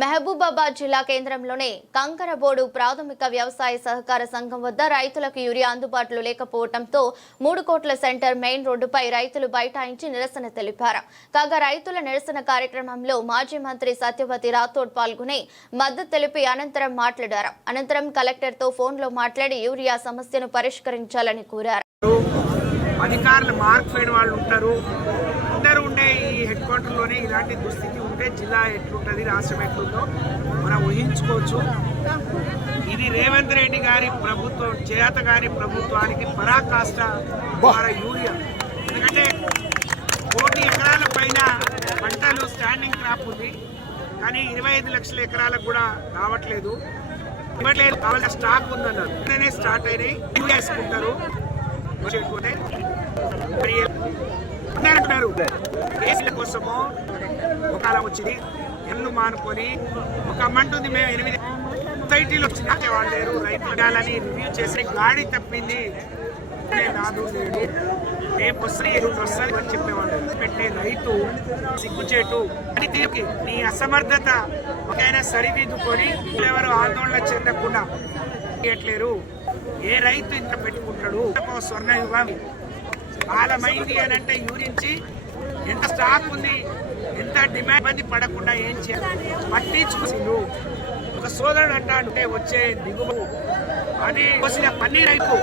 మహబూబాబాద్ జిల్లా కేంద్రంలోనే కంకరబోడు ప్రాథమిక వ్యవసాయ సహకార సంఘం వద్ద రైతులకు యూరియా అందుబాటులో లేకపోవడంతో మూడు కోట్ల సెంటర్ మెయిన్ రోడ్డుపై రైతులు బైఠాయించి నిరసన తెలిపారు. కాగా రైతుల నిరసన కార్యక్రమంలో మాజీ మంత్రి సత్యవతి రాథోడ్ పాల్గొని మద్దతు తెలిపి అనంతరం మాట్లాడారు. అనంతరం కలెక్టర్తో ఫోన్లో మాట్లాడి యూరియా సమస్యను పరిష్కరించాలని కోరారు. అధికారులు మార్క్ వాళ్ళు ఉంటారు. ఈ హెడ్ క్వార్టర్లోనే ఇలాంటి దుస్థితి ఉంటే జిల్లా ఎట్లుంటుంది రాష్ట్రం ఎట్లుందో మనం ఊహించుకోవచ్చు. ఇది రేవంత్ రెడ్డి గారి ప్రభుత్వం చేత గారి ప్రభుత్వానికి పరాకాష్ట యూరియా. ఎందుకంటే కోటి ఎకరాల పైన పంటలు స్టాండింగ్ క్రాప్ ఉంది. కానీ ఇరవై ఐదు లక్షల ఎకరాలకు కూడా రావట్లేదు. ఇవ్వట్లేదు కావాల్సిన స్టాక్ ఉందన్నారు. స్టార్ట్ అయినాయి. యూరియా వేసుకుంటారు. మరి అంటున్నారు. కేసుల కోసమో ఒక వచ్చింది. ఎల్లు మానుకొని ఒక అమ్మంటుంది మేము ఎనిమిది సొసైటీలు వచ్చిన వాళ్ళు లేరు రైతు ఉండాలని రివ్యూ చేసి గాడి తప్పింది. కాదు లేదు లేడు రేపు వస్తే ఎరువులు వస్తుంది అని చెప్పేవాళ్ళు. పెట్టే రైతు సిగ్గుచేటు అని తీరుకి నీ అసమర్థత ఒకైనా సరిదిద్దుకొని ఎవరు ఆందోళన చెందకుండా చేయట్లేరు. ఏ రైతు ఇంత పెట్టుకుంటాడు? ఒక స్వర్ణ యుగం కాలమైంది అని అంటే యూరించి ఎంత స్టాక్ ఉంది ఎంత డిమాండ్ ఇబ్బంది పడకుండా ఏం చేయాలి? పట్టించుకుని ఒక సోదరుడు అంటాడంటే వచ్చే దిగుబడి అని కోసిన పన్నీర్ రైతు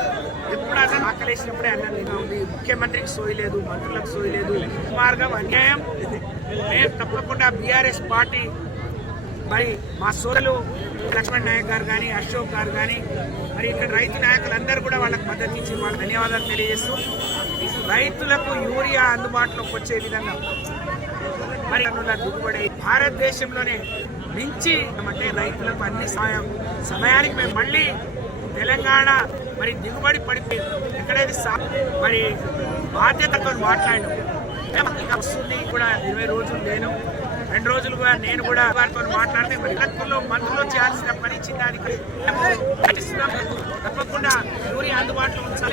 ఎప్పుడు అసలు ఆకలేసినప్పుడే అన్నం తిన్నా ఉంది ముఖ్యమంత్రికి సోయలేదు మంత్రులకు సోయలేదు మార్గం అన్యాయం. మేము తప్పకుండా బీఆర్ఎస్ పార్టీ మరి మా సోదరులు లక్ష్మణ్ నాయక్ గారు కానీ అశోక్ గారు కానీ మరి ఇక్కడ రైతు నాయకులందరూ కూడా వాళ్ళకి మద్దతు ఇచ్చి వాళ్ళకి ధన్యవాదాలు తెలియజేస్తూ రైతులకు యూరియా అందుబాటులోకి వచ్చే విధంగా మరి దిగుబడి భారతదేశంలోనే మించి అంటే రైతులకు అన్ని సమయం సమయానికి మేము మళ్ళీ తెలంగాణ మరి దిగుబడి పడిపోయి ఎక్కడైతే మరి బాధ్యతతో మాట్లాడినాం. వస్తుంది కూడా ఇరవై రోజులు నేను రెండు రోజులుగా నేను కూడా వారితో మాట్లాడితే మరి ఇళ్ళలో మందులో చేయాల్సిన పని చిన్న తప్పకుండా యూరియా అందుబాటులో ఉంచాలి.